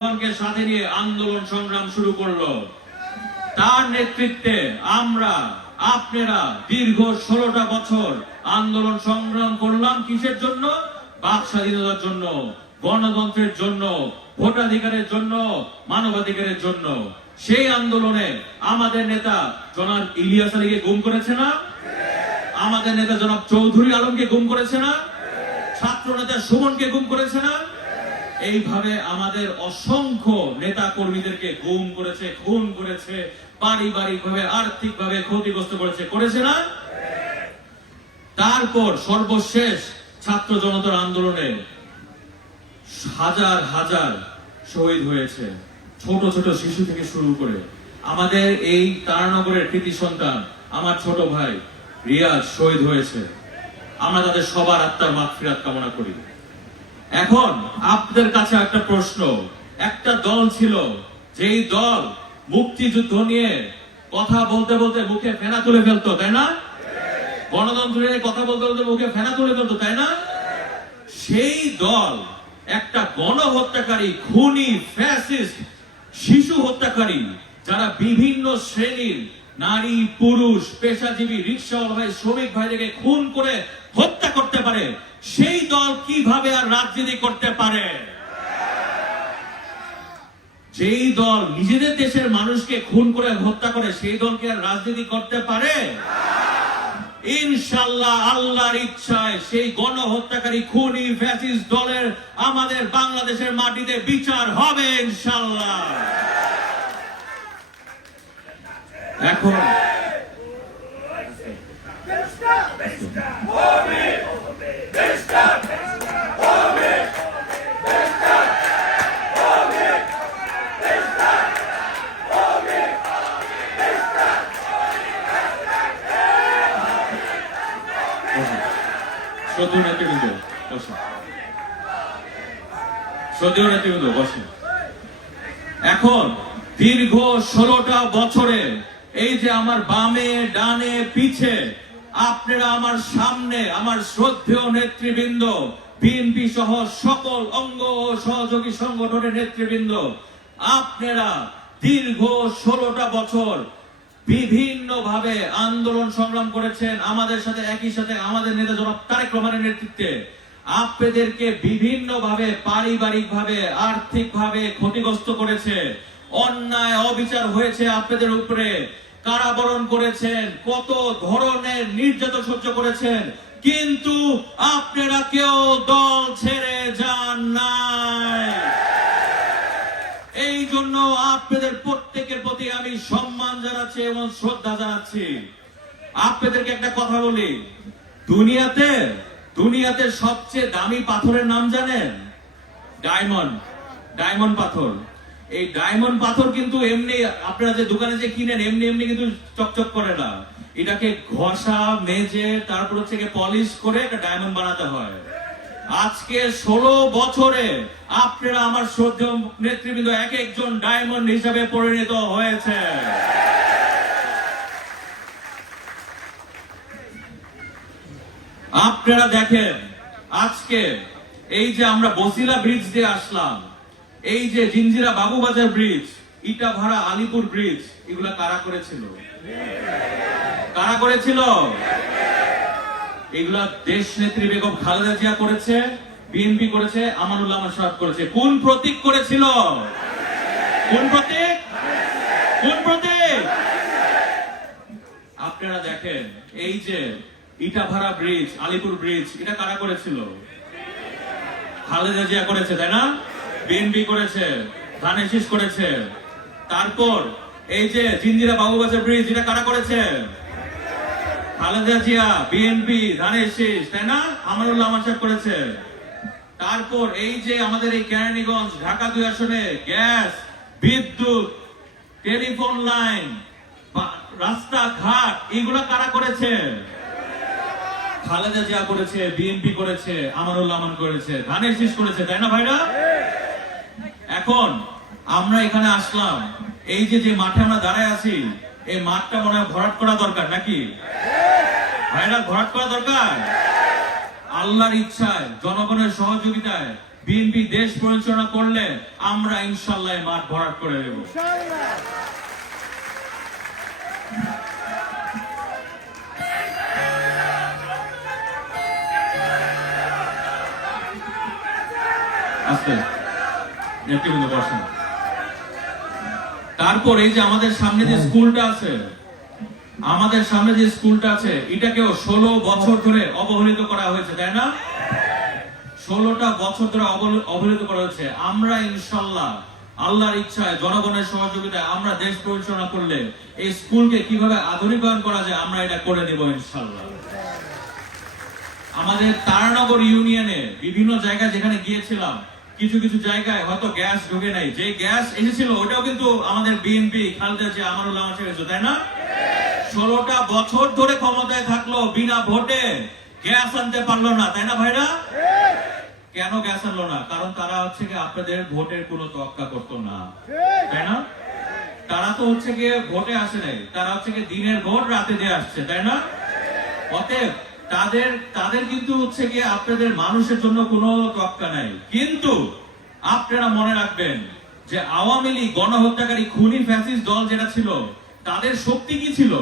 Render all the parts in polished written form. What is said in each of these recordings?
সাথে নিয়ে আন্দোলন সংগ্রাম শুরু করলো। তার নেতৃত্বে আমরা আপনারা দীর্ঘ 16টা বছর আন্দোলন সংগ্রাম করলাম। কিসের জন্য? বাক স্বাধীনতার জন্য, গণতন্ত্রের জন্য, ভোটাধিকারের জন্য, মানবাধিকারের জন্য। সেই আন্দোলনে আমাদের নেতা জনাব ইলিয়াস আলীকে গুম করেছে না? আমাদের নেতা জনাব চৌধুরী আলমকে গুম করেছে না? ছাত্র নেতা সুমনকে গুম করেছে না? এইভাবে আমাদের অসংখ্য নেতা কর্মীদেরকে গুম করেছে, খুন করেছে, পারিবারিকভাবে আর্থিকভাবে ক্ষতিগ্রস্ত করেছে না? তারপর সর্বশেষ ছাত্র জনতার আন্দোলনে হাজার হাজার শহীদ হয়েছে, ছোট ছোট শিশু থেকে শুরু করে। আমাদের এই তারানগরের কৃতি সন্তান আমার ছোট ভাই রিয়াজ শহীদ হয়েছে। আমরা তাদের সবার আত্মার মাগফিরাত কামনা করি। এখন আপনাদের কাছে একটা প্রশ্ন। একটা দল ছিল, যেই দল মুক্তিযুদ্ধ নিয়ে কথা বলতে বলতে মুখে ফেনা তুলে ফেলতো, তাই না? গণতন্ত্র নিয়ে কথা বলতে বলতে মুখে ফেনা তুলে ফেলতো, তাই না? সেই দল একটা গণহত্যাকারী, খুনি, ফ্যাসিস্ট, শিশু হত্যাকারী, যারা বিভিন্ন শ্রেণীর নারী, পুরুষ, পেশাজীবী, রিক্সাওয়ালা ভাই, শ্রমিক ভাইদেরকে খুন করে হত্যা করতে পারে, সেই দল কিভাবে আর রাজনীতি করতে পারে? যেই দল নিজেদের দেশের মানুষকে খুন করে হত্যা করে, সেই দল কি আর রাজনীতি করতে পারে? ইনশাআল্লাহ আল্লাহর ইচ্ছায় সেই গণহত্যাকারী, খুনি, ফ্যাসিস্ট দলের আমাদের বাংলাদেশের মাটিতে বিচার হবে ইনশাআল্লাহ। এখন এখন দীর্ঘ 16টা বছরে এই যে আমার বামে ডানে পিছে, আপনারা আমার সামনে, আমার শ্রদ্ধেয় নেতৃবৃন্দ, বিএনপি সহ সকল অঙ্গ ও সহযোগী সংগঠনের নেতৃবৃন্দ, আপনারা দীর্ঘ 16টা বছর বিভিন্ন ভাবে আন্দোলন সংগ্রাম করেছেন আমাদের সাথে। একই সাথে আমাদের নেতা জনাব তারেক রহমানের নেতৃত্বে আপনাদেরকে বিভিন্ন ভাবে পারিবারিক ভাবে, আর্থিক ভাবে ক্ষতিগ্রস্ত করেছে, অন্যায় অবিচার হয়েছে আপনাদের উপরে, কারাবরণ করেছেন, কত ধরনের নির্যাতন সহ্য করেছেন, কিন্তু আপনারা কেউ দল ছেড়ে যান নাই। এই জন্য আপনাদের প্রত্যেকের প্রতি আমি সম্মান জানাচ্ছি এবং শ্রদ্ধা জানাচ্ছি। আপনাদেরকে একটা কথা বলি, দুনিয়াতে সবচেয়ে দামি পাথরের নাম জানেন? ডায়মন্ড পাথর। এই ডায়মন্ড পাথর কিন্তু এমনি আপনারা যে দোকানে যে কিনেন, এমনি কিন্তু চকচক করে না। এটাকে ঘষা, মেজে, তারপর হচ্ছে পলিশ করে একটা ডায়মন্ড বানাতে হয়। আজকে 16 বছরে আপনারা আমার শ্রদ্ধেয় নেতৃবৃন্দ এক একজন ডায়মন্ড হিসাবে পরিণত হয়েছে। আপনারা দেখেন, আজকে এই যে আমরা বসিলা ব্রিজ দিয়ে আসলাম, এই যে জিঞ্জিরা বাবুবাজার ব্রিজ, ইটাভাড়া আলিপুর ব্রিজ, এগুলা কারা করেছিল? কারা করেছিল? এগুলা দেশ নেত্রী বেগম খালেদা জিয়া করেছে, বিএনপি করেছে, আমানুল্লাহ আমার সাহেব করেছে। কোন প্রতীক করেছিল? কোন প্রতীক? কোন প্রতীক? আপনারা দেখেন, এই যে ইটাভাড়া ব্রিজ, আলিপুর ব্রিজ, এটা কারা করেছিল? খালেদা জিয়া করেছে, তাই না? বিএনপি করেছে, ধানের শীষ করেছে। তারপর এই যে জিঞ্জিরা বাবুবাজার ব্রিজ, এটা কারা করেছে? খালেদা জিয়া, বিএনপি, ধানের শীষ, তাই না? আমানুল্লাহ আমার সাহেব করেছে। তারপর এই যে আমাদের এই কেরানীগঞ্জ, ঢাকা 2 আসনে গ্যাস, বিদ্যুৎ, টেলিফোন লাইন, রাস্তাঘাট, এগুলা কারা করেছে? খালেদা জিয়া করেছে, বিএনপি করেছে, আমানুল্লাহ আমান করেছে, ধানের শীষ করেছে, তাই না ভাইরা? এখন আমরা এখানে আসলাম, এই যে মাঠে আমরা দাঁড়ায় আছি, এই মাঠটা মনে হয় ভরাট করা দরকার, নাকি ভাইরা? ভরাট করা দরকার। আল্লাহর ইচ্ছায়, জনগণের সহযোগিতায় বিএনপি দেশ পরিচালনা করলে আমরা ইনশাল্লাহ মাঠ ভরাট করে দেব। আস্তে নেতৃবৃন্দ বসেন। তারপর এই যে আমাদের সামনে যে স্কুলটা আছে, আমাদের সামনে যে স্কুলটা আছে এটাকেও 16 বছর ধরে অবহেলিত করা হয়েছে, তাই না? 16টা বছর ধরে অবহেলিত করা হয়েছে। আমরা ইনশাল্লাহ আল্লাহর ইচ্ছায়, জনগণের সহযোগিতায় আমরা দেশ পরিচালনা করলে এই স্কুলকে কিভাবে আধুনিকায়ন করা যায় আমরা এটা করে দেব ইনশাল্লাহ। আমাদের তারানগর ইউনিয়নে বিভিন্ন জায়গায় যেখানে গিয়েছিলাম, কিছু কিছু জায়গায় হয়তো গ্যাস ঢোকে নাই, যে গ্যাস এসেছিল ওটাও কিন্তু আমাদের বিএনপি খালেদা জিয়া আমানুল্লাহ এসেছে, তাই না? 16টা বছর ধরে ক্ষমতায় থাকলো, বিনা ভোটে গ্যাস আনতে পারলো না, তাই না ভাইরা? কেন গ্যাস আনলো না? কারণ তারা হচ্ছে কি আপনাদের ভোটের কোনো তোয়াক্কা করতো না, তাই না? তারা তো হচ্ছে গিয়ে ভোটে আসে নাই, তারা হচ্ছে গিয়ে দিনের ভোট রাতে দিয়ে আসছে, তাই না? অতএব তাদের কিন্তু হচ্ছে গিয়ে আপনাদের মানুষের জন্য কোনো তোয়াক্কা নাই। কিন্তু আপনারা মনে রাখবেন যে আওয়ামী লীগ গণহত্যাকারী খুনি ফ্যাসিস্ট দল যেটা ছিল, তাদের শক্তি কি ছিল?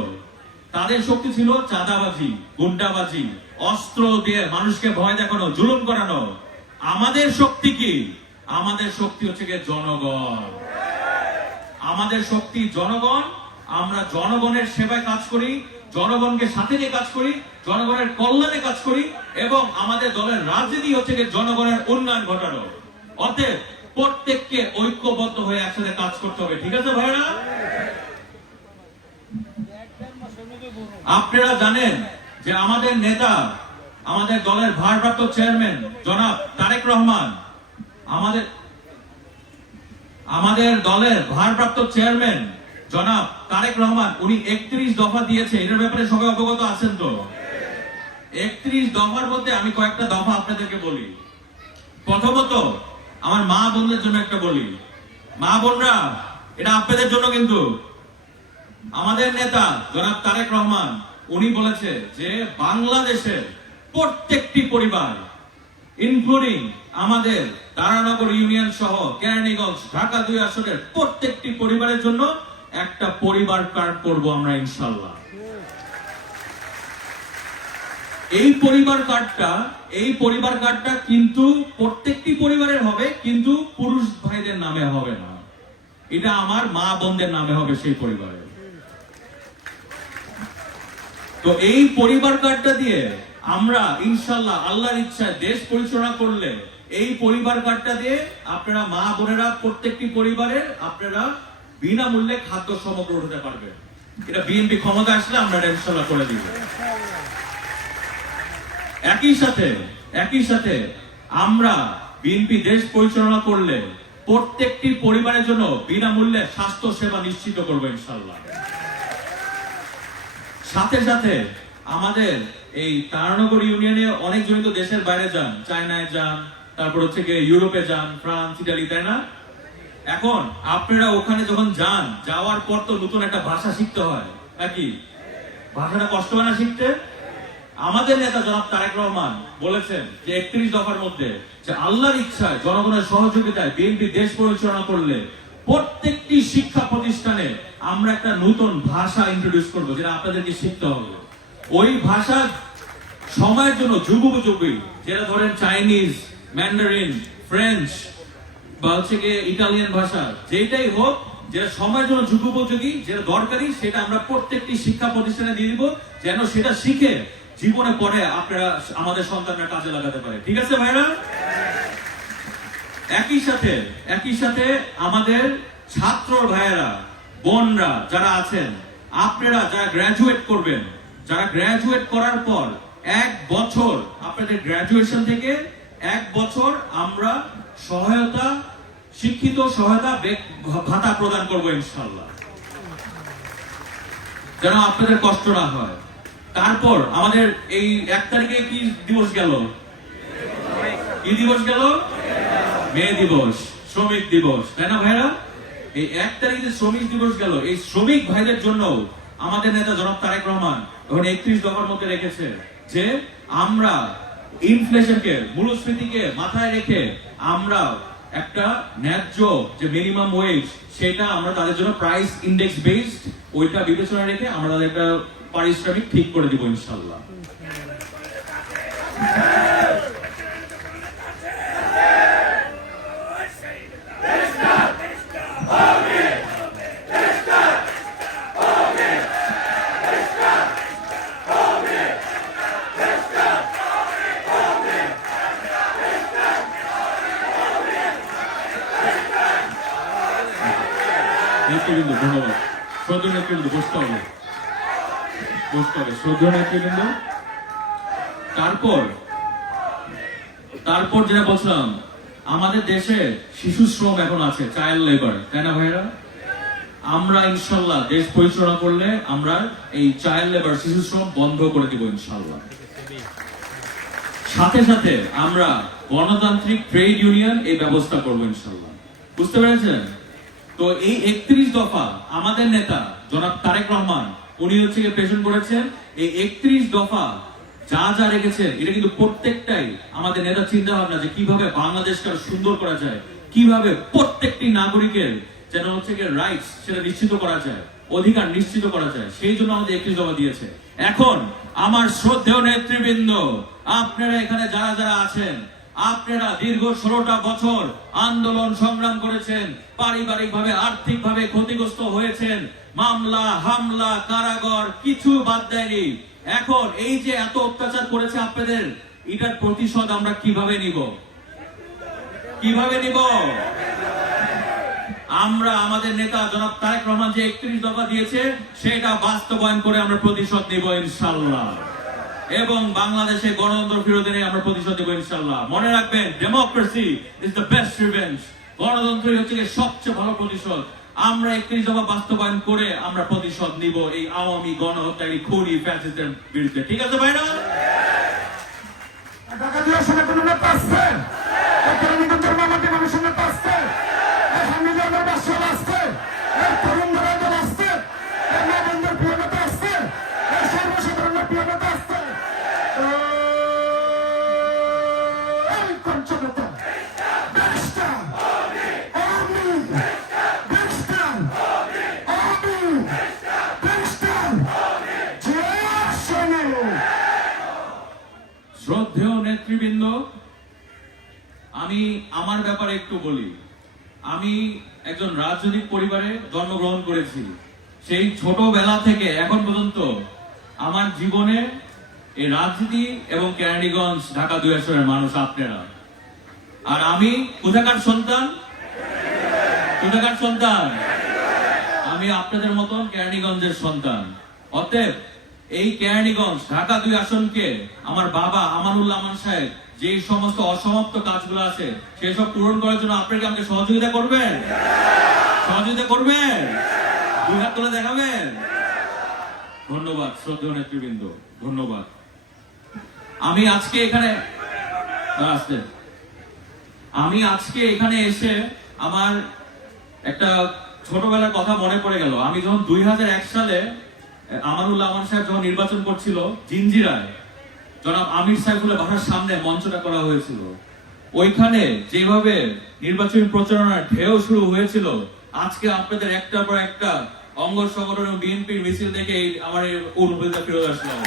তাদের শক্তি ছিল চাঁদাবাজি, গুন্ডাবাজি, অস্ত্র দিয়ে মানুষকে ভয় দেখানো, জুলুম করানো। আমাদের শক্তি কি? আমাদের শক্তি হচ্ছে গিয়ে জনগণ। আমাদের শক্তি জনগণ। আমরা জনগণের সেবায় কাজ করি, জনগণকে সাথে নিয়ে কাজ করি, জনগণের কল্যাণে কাজ করি, এবং আমাদের দলের রাজনীতি হচ্ছে গিয়ে জনগণের উন্নয়ন ঘটানো। অতএব প্রত্যেককে ঐক্যবদ্ধ হয়ে একসাথে কাজ করতে হবে, ঠিক আছে ভাইরা? আপনারা জানেন যে আমাদের নেতা, আমাদের দলের ভারপ্রাপ্ত চেয়ারম্যান জনাব তারেক রহমান, আমাদের দলের ভারপ্রাপ্ত চেয়ারম্যান জনাব তারেক রহমান, উনি 31 দফা দিয়েছে। এটার ব্যাপারে সবাই অবগত আছেন তো? 31 দফার মধ্যে আমি কয়েকটা দফা আপনাদেরকে বলি। প্রথমত আমার মা বোনদের জন্য একটা বলি। মা বোনরা, এটা আপনাদের জন্য কিন্তু। আমাদের নেতা জনাব তারেক রহমান উনি বলেছে যে বাংলাদেশের প্রত্যেকটি পরিবার, ইনক্লুডিং আমাদের তারানগর ইউনিয়ন সহ কেরানীগঞ্জ, ঢাকা 2 আসনের প্রত্যেকটি পরিবারের জন্য একটা পরিবার কার্ড করব আমরা ইনশাল্লাহ। এই পরিবার কার্ডটা কিন্তু প্রত্যেকটি পরিবারের হবে, কিন্তু পুরুষ ভাইদের নামে হবে না। এটা আমার মা বোনদের নামে হবে সেই পরিবারের। তো এই পরিবার কার্ডটা দিয়ে আমরা ইনশাল্লাহ আল্লাহর ইচ্ছায় দেশ পরিচালনা করলে এই পরিবার কার্ডটা দিয়ে আপনারা মা বোনেরা প্রত্যেকটি পরিবারের আপনারা বিনামূল্যে খাদ্য সামগ্রী উঠাতে পারবেন। এটা বিএনপি ক্ষমতা আসলে আমরা এটা ইনশাল্লাহ করে দিব। একই সাথে আমরা বিএনপি দেশ পরিচালনা করলে প্রত্যেকটি পরিবারের জন্য বিনামূল্যে স্বাস্থ্য সেবা নিশ্চিত করবো ইনশাল্লাহ। সাথে সাথে আমাদের এই তারানগর ইউনিয়নে অনেকজনই তো দেশের বাইরে যান, চায়নায় যান, তারপর হচ্ছে গিয়ে ইউরোপে যান, ফ্রান্স, ইটালি, তাই না? এখন আপনারা ওখানে যখন যান, যাওয়ার পর তো নতুন একটা ভাষা শিখতে হয় নাকি? ভাষাটা কষ্ট হয় না শিখতে? আমাদের নেতা জনাব তারেক রহমান বলেছেন যে 31 দফার মধ্যে যে আল্লাহর ইচ্ছায়, জনগণের সহযোগিতায় বিএনপি দেশ পরিচালনা করলে প্রত্যেকটি শিক্ষা প্রতিষ্ঠানে আমরা একটা নতুন ভাষা ইন্ট্রোডিউস করবো, যেটা আপনাদেরকে শিখতে হবে। ওই ভাষা সময়ের জন্য যুগোপযোগী, যেটা ধরেন চাইনিজ, ম্যান্ডারিন, ফ্রেঞ্চ বা হচ্ছে গিয়ে ইটালিয়ান ভাষা, যেটাই হোক, যেটা সময়ের জন্য যুগোপযোগী, যেটা দরকারি, সেটা আমরা প্রত্যেকটি শিক্ষা প্রতিষ্ঠানে দিয়ে দিব, যেন সেটা শিখে জীবনে পরে আপনারা আমাদের সন্তানরা কাজে লাগাতে পারে। ঠিক আছে ভাইরা? একই সাথে আমাদের ছাত্র ভাইয়েরা, বোনরা যারা আছেন, আপনারা যারা গ্রাজুয়েট করবেন, যারা গ্রাজুয়েট করার পর 1 বছর আপনাদের গ্রাজুয়েশন থেকে 1 বছর আমরা শিক্ষিত সহায়তা ভাতা প্রদান করবো ইনশাল্লাহ, যেন আপনাদের কষ্ট না হয়। তারপর আমাদের এই 1 তারিখে কি দিবস গেল? কি দিবস গেল? মে দিবস, শ্রমিক দিবস, তাই না ভাইরা? এই 1 তারিখে শ্রমিক দিবস গেল। এই শ্রমিক ভাইদের জন্য আমাদের নেতা জনাব তারেক রহমান এখন 31 দফার মধ্যে রেখেছে যে আমরা ইনফ্লেশনকে, মূল্যস্ফীতিকে মাথায় রেখে আমরা একটা ন্যায্য যে মিনিমাম ওয়েজ, সেটা আমরা তাদের জন্য প্রাইস ইন্ডেক্স বেসড ওইটা বিবেচনা রেখে আমরা তাদের একটা পারিশ্রমিক ঠিক করে দিব ইনশাল্লাহ। নেতৃবৃন্দ ধন্যবাদ। শ্রদ্ধেয় নেতৃবৃন্দ বসতে হবে, বসতে হবে। শ্রদ্ধেয় নেতৃবৃন্দ, তারপর যেটা বলছিলাম, আমাদের দেশে শিশু শ্রম এখন আছে, চাইল্ড লেবার, তাই না ভাইরা? আমরা ইনশাল্লাহ দেশ পরিচালনা করলে আমরা এই চাইল্ড লেবার, শিশু শ্রম বন্ধ করে দিব ইনশাল্লাহ। সাথে সাথে আমরা গণতান্ত্রিক ট্রেড ইউনিয়ন এই ব্যবস্থা করবো ইনশাল্লাহ। বুঝতে পেরেছেন? তো এই 31 দফা আমাদের নেতা জনাব তারেক রহমান উনি হচ্ছে প্রেজেন্ট করেছেন। এই 31 দফা যা যা রেখেছেন, এটা কিন্তু প্রত্যেকটাই আমাদের নেতা চিন্তা ভাবনা যে কিভাবে বাংলাদেশকে আরো সুন্দর করা যায়, কিভাবে প্রত্যেকটি নাগরিকের যেন হচ্ছে রাইটস সেটা নিশ্চিত করা যায়, অধিকার নিশ্চিত করা যায়, সেই জন্য আমাদের 31 দফা দিয়েছে। এখন আমার শ্রদ্ধেয় নেতৃবৃন্দ, আপনারা এখানে যারা যারা আছেন, আপনারা দীর্ঘ 16টা বছর আন্দোলন সংগ্রাম করেছেন, পারিবারিক ভাবে আর্থিক ভাবে ক্ষতিগ্রস্ত হয়েছেন, মামলা হামলা কারাগার কিছু বাদ দেয়নি। এখন এই যে এত অত্যাচার করেছে আপনাদের, এটার প্রতিশোধ আমরা কিভাবে নিব? কিভাবে নিব? আমরা আমাদের নেতা জনাব তারেক রহমান যে 31 দফা দিয়েছে সেটা বাস্তবায়ন করে আমরা প্রতিশোধ নিব ইনশাআল্লাহ, এবং বাংলাদেশে গণতন্ত্র ফিরতে নিয়ে আমরা প্রতিশোধ দেব ইনশাআল্লাহ। মনে রাখবেন, democracy is the best revenge. গণতন্ত্রই হচ্ছে সবচেয়ে ভালো প্রতিশোধ। আমরা 31 দফা বাস্তবায়ন করে আমরা প্রতিশোধ নিব এই আওয়ামী গণহত্যাকারী খুনি ফ্যাসিস্টের বিরুদ্ধে। ঠিক আছে ভাইরা? ঢাকা দিয়ে আসলে কোনো নেতা আসছে? কেরানীগঞ্জের মামাটি মানুষের নেতা আসছে? হামিদের বাসা আসছে? তরুণ দল আসছে? মা বন্ধুর প্রিয় নেতা আসছে? সর্বসাধারণের প্রিয় নেতা আসছে? পঞ্চনেতা শ্রদ্ধেয় নেতৃবৃন্দ, আমি আমার ব্যাপারে একটু বলি। আমি একজন রাজনৈতিক পরিবারে জন্মগ্রহণ করেছি। সেই ছোটবেলা থেকে এখন পর্যন্ত আমার জীবনে এই রাজনীতি এবং কেরানীগঞ্জ ঢাকা 2 আসনের মানুষ আপনারা। আর আমি কোথাকার সন্তান? কোথাকার সন্তান? আমি আপনাদের মতন কেরানীগঞ্জের সন্তান। অতএব এই কেরানীগঞ্জ ঢাকা 2 আসনকে আমার বাবা আমানুল্লাহ আমান সাহেব যে সমস্ত অসমাপ্ত কাজগুলো আছে সেসব পূরণ করার জন্য আপনারা কি আমাকে সহযোগিতা করবেন? সহযোগিতা করবেন? 2 হাত তুলে দেখাবেন? ধন্যবাদ শ্রদ্ধেয় নেতৃবৃন্দ, ধন্যবাদ। আমি আজকে এখানে এসে আমার একটা ছোটবেলার কথা মনে পড়ে গেল। আমি যখন 2001 সালে আমানুল্লাহ আমান সাহেব যখন নির্বাচন করছিল জিঞ্জিরায়, জনাব আমির সাইফুলের বাসার সামনে মঞ্চটা করা হয়েছিল। ওইখানে যেভাবে নির্বাচনী প্রচারণার ঢেউ শুরু হয়েছিল, আজকে আপনাদের একটার পর একটা অঙ্গ সংগঠন বিএনপির মিছিল দেখে আমার এই অনুভূতিটা ফিরে আসলাম।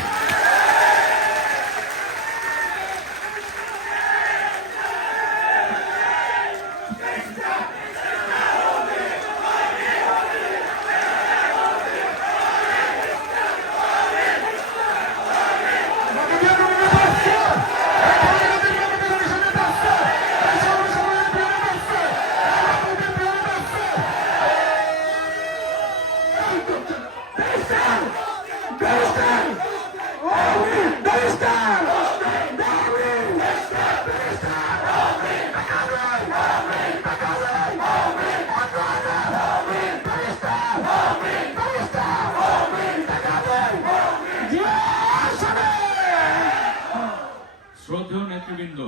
শ্রদ্ধেয় নেতৃবৃন্দ,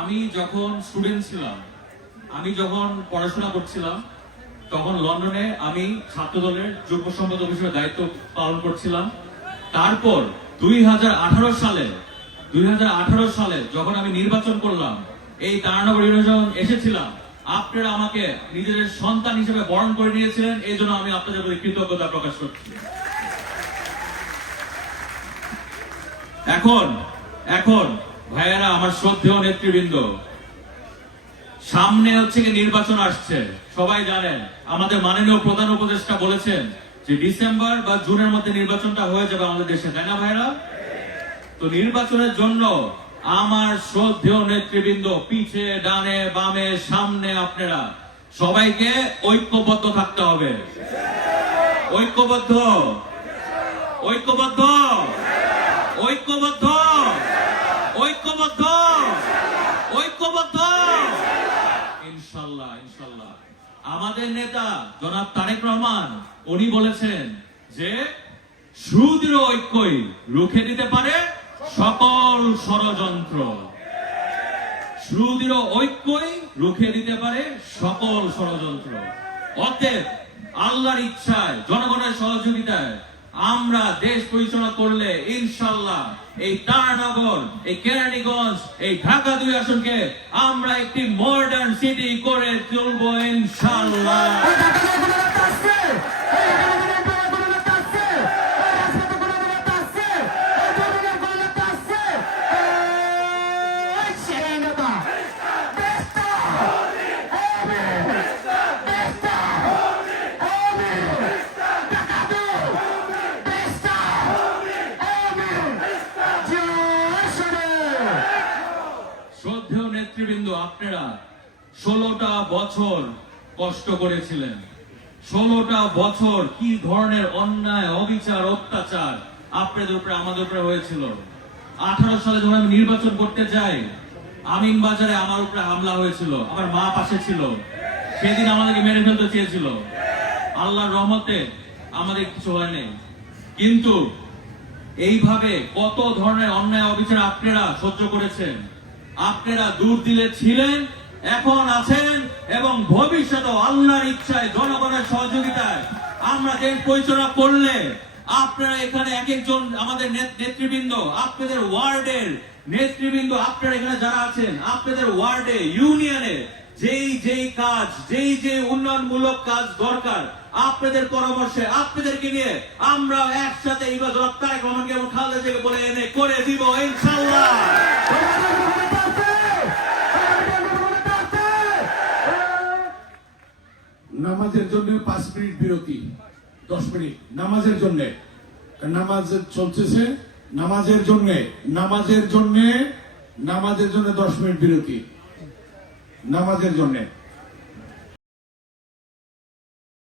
আমি যখন স্টুডেন্ট ছিলাম, আমি যখন পড়াশোনা করছিলাম, তখন লন্ডনে আমি ছাত্র দলের যুব সম্পাদক হিসেবে দায়িত্ব পালন করছিলাম। তারপর 2018 সালে 2018 সালে যখন আমি নির্বাচন করলাম, এই তারানগর ইউনিয়ন এসেছিলাম, আপনারা আমাকে নিজেদের সন্তান হিসেবে বরণ করে নিয়েছিলেন। এই জন্য আমি আপনাদের প্রতি কৃতজ্ঞতা প্রকাশ করছি। এখন ভাইয়েরা, আমার শ্রদ্ধেয় নেতৃবৃন্দ, সামনে হচ্ছে কি নির্বাচন আসছে। সবাই জানেন, আমাদের মাননীয় প্রধান উপদেষ্টা বলেছেন যে ডিসেম্বর বা জুনের মধ্যে নির্বাচনটা হয়ে যাবে আমাদের দেশে, তাই না ভাইরা? তো নির্বাচনের জন্য আমার শ্রদ্ধেয় নেতৃবৃন্দ, পিছে ডানে বামে সামনে, আপনারা সবাইকে ঐক্যবদ্ধ থাকতে হবে। ঐক্যবদ্ধ, ঐক্যবদ্ধ, ঐক্যবদ্ধ, ঐক্যবদ্ধ, ঐক্যবদ্ধ। ইনশাল্লাহ, ইনশাল্লাহ। আমাদের নেতা জনাব তারেক রহমান উনি বলেছেন যে সুদৃঢ় ঐক্যই রুখে দিতে পারে সকল ষড়যন্ত্র। সুদৃঢ় ঐক্যই রুখে দিতে পারে সকল ষড়যন্ত্র। অতএব আল্লাহর ইচ্ছায়, জনগণের সহযোগিতায় আমরা দেশ পরিচালনা করলে ইনশাল্লাহ এই তারানগর, এই কেরানীগঞ্জ, এই ঢাকা 2 আসনকে আমরা একটি মডার্ন সিটি করে তুলব ইনশাল্লাহ। শ্রদ্ধেয় নেতৃবৃন্দ, আপনারা 16টা বছর কষ্ট করেছিলেন। 16টা বছর কি ধরনের অন্যায়, অবিচার, অত্যাচার আপনাদের উপরে, আমাদের উপরে হয়েছিল। 18 সালে যখন আমি নির্বাচন করতে যাই, আমিন বাজারে আমার উপরে হামলা হয়েছিল। আমার মা পাশে ছিল, সেদিন আমাদেরকে মেরে ফেলতে চেয়েছিল। আল্লাহর রহমতে আমাদের কিছু হয়নি। কিন্তু এইভাবে কত ধরনের অন্যায়, অবিচার আপনারা সহ্য করেছেন। আপনারা দূর দিলে ছিলেন, এখন আছেন, এবং ভবিষ্যতেও আল্লাহর ইচ্ছায়, জনগণের সহযোগিতায় আমরা দেশ পরিচালনা করলে আপনারা এখানে এক একজন আমাদের নেতৃবৃন্দ, আপনাদের ওয়ার্ডের নেতৃবৃন্দ, আপনারা এখানে যারা আছেন, আপনাদের ওয়ার্ডে, ইউনিয়নে যেই কাজ, যেই উন্নয়নমূলক কাজ দরকার, আপনাদের পরামর্শে, আপনাদেরকে নিয়ে আমরা একসাথে এইবার জনাব তারেক রহমানকে এবং খালেদা জিয়াকে বলে এনে করে দিব ইনশাআল্লাহ। নামাজের জন্য 5 মিনিট বিরতি, 10 মিনিট নামাজের জন্য। নামাজ চলতেছে, নামাজের জন্য 10 মিনিট বিরতি, নামাজের জন্য।